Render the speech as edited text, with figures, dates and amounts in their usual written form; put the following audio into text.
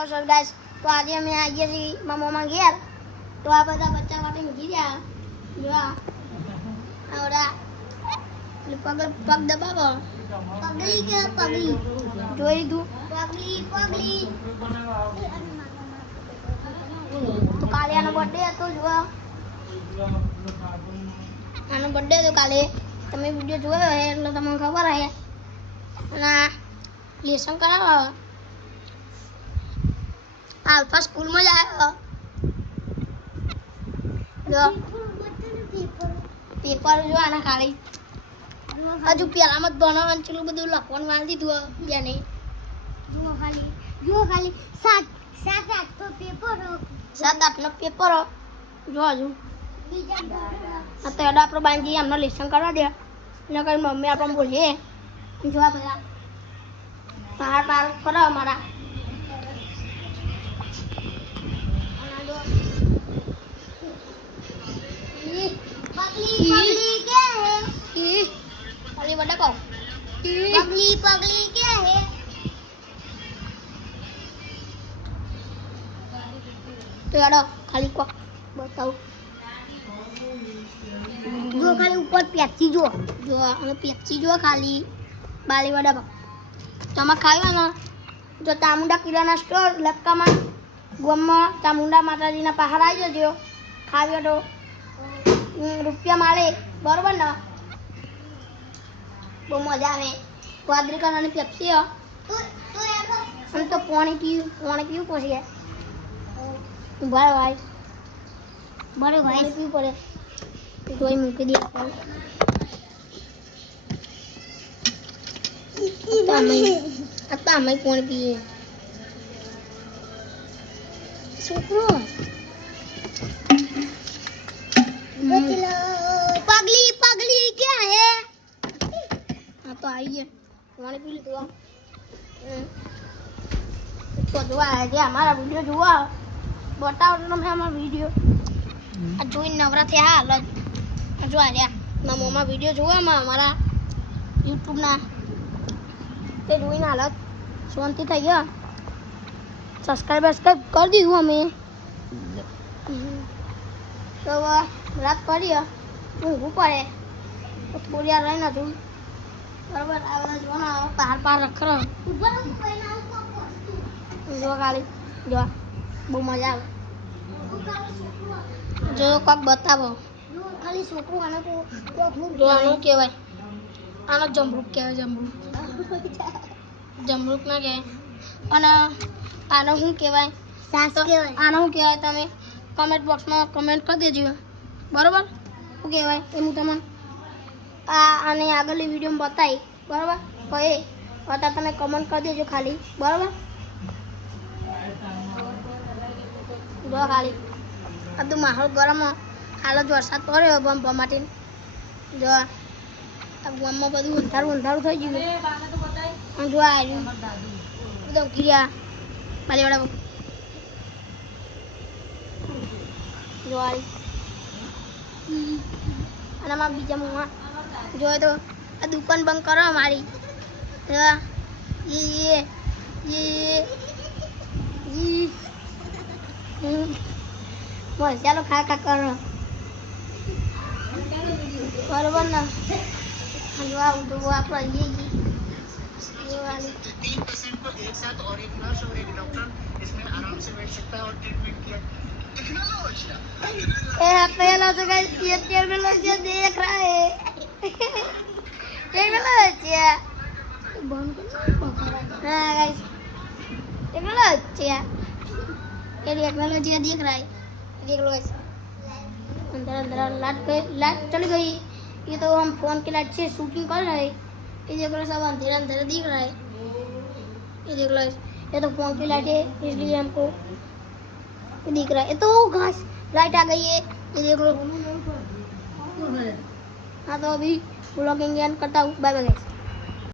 Hello sir guys, तो आज અમે આવીએ છીએ મારા મામા ઘેર. તો આ બધા બચ્ચા માટે મૂકી રહ્યા. જો આવડા પગ પગ દબાવો. પગલી કે પગલી જોઈ તું પગલી પગલી. તો કાલે આનો બર્થડે હતો. જો આનો બર્થડે હતો કાલે. તમે વિડિયો જોયો હે એટલે તમને ખબર હે. અને લેસન કરાવો. अल्फा स्कूल में जाएगा. जो पेपर जो आना खाली हजू पेला मत बनावन चलो બધું લખવાનું વાળ દીધું બેને. જો ખાલી 7-8 નો પેપર જો હજુ આ તો એડા આપણો બાંજી અમને લેસન કરવા દે. ને કઈ મમ્મી આપણને બોલે જો આ બધા બહાર બહાર કરો અમારા. पगली क्या है? पगली बड़ा को पगली पगली क्या है? तो यार खाली को बताओ. जो खाली ऊपर पेप्सी जो અને પેપ્સી જો ખાલી બાલી વડા પાવ તમે ખાયો ને જો ચામુંડા કિરાના સ્ટોર લક્કામાં ગોમમાં ચામુંડા માતાજીના પહાડ આવી જજો. ખાવ્યો તો રૂપિયા મળે બરોબર ને. બહુ મજા આવે. વાદળી કલરની પેપ્સી અને તો પાણી પીવું પછી ઉભા ભાઈ પીવું પડે. જોઈ મૂકી દે અમે કોણ પીએ છોકરો. पगली पगली क्या है? हाँ तो आइए पानी पी लीजिए. तो दुआ है कि हमारा वीडियो जुआ बताओ तो मैं हमारा वीडियो जो इन नवरा थे हाल जो आ गया ना मोमा वीडियो जुआ मैं हमारा यूट्यूब ना ते जो इन हालत शांति था ये सब्सक्राइब कर दी हूँ हमें. तो रात पड़ी ઊંઘવું પડે તો થોડી વાર રહીને તું બરાબર આ બધા જોવાના પાર રખરો જો ખાલી જો બહુ મજા આવે. જો કોક બતાવો ખાલી છોકરું આને જો આનું કહેવાય આનો જમરૂક કહેવાય. જમરૂક ના કહેવાય. અને આનો શું કહેવાય આનો શું કહેવાય તમે કમેન્ટ બોક્સમાં કમેન્ટ કરી દેજો બરાબર. શું કહેવાય એ હું તમને આને આગળની વિડીયોમાં બતાવી બરાબર. કહે અત્યારે તમે કમેન્ટ કરી દેજો ખાલી બરાબર. જો ખાલી આ બધું માહોલ ગરમ હાલ જ વરસાદ પડ્યો ભમાટીને. જો આ ગામમાં બધું ઊંધારું થઈ ગયું. જો આવ્યું એકદમ ક્રિયા બાલીવાળા જો આવી. અને આમાં બીજા મોમાં જોયો તો આ દુકાન બંધ કરો મારી. બસ ચાલો ખા કરો બરોબર ને. જો આવું તો આપણે पहला तो गाइस ये टेक्नोलॉजी देख रहा है. टेक्नोलॉजी हाँ गाइस टेक्नोलॉजी ये टेक्नोलॉजी देख रहा है. देख लो गाइस अंदर लाइट चली गई. ये तो हम फोन की लाइट से शूटिंग कर रहे हैं. ये देख लो सब अंधेरा दिख रहा है. ये देख लो ये तो फोन की लाइट है इसलिए हमको दिख रहा है. ये तो घास लाइट आ गई है. ये देख लो. हाँ तो अभी व्लॉगिंग एंड करता हूँ. Bye bye guys.